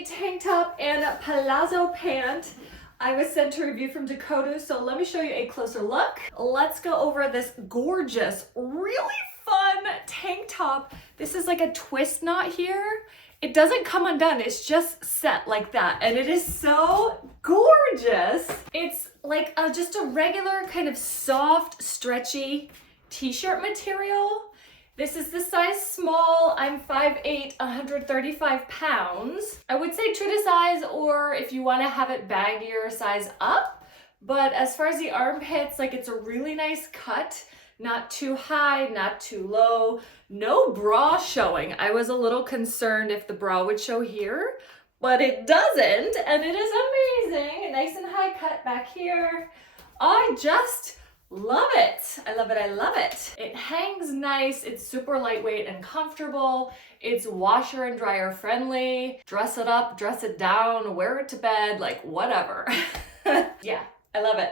a tank top and a palazzo pant I was sent to review from Dokotoo, so let me show you a closer look. Let's go over this gorgeous, really fun tank top. This is like a twist knot here. It doesn't come undone, it's just set like that, and it is so gorgeous. It's like just a regular kind of soft, stretchy t-shirt material. This is the size small. I'm 5'8", 135 pounds. I would say true to size, or if you want to have it baggier, size up. But as far as the armpits, like it's a really nice cut. Not too high, not too low. No bra showing. I was a little concerned if the bra would show here, but it doesn't, and it is amazing. Nice and high cut back here. I just love it. I love it. I love it. It hangs nice. It's super lightweight and comfortable. It's washer and dryer friendly. Dress it up, dress it down, wear it to bed, like whatever. Yeah, I love it.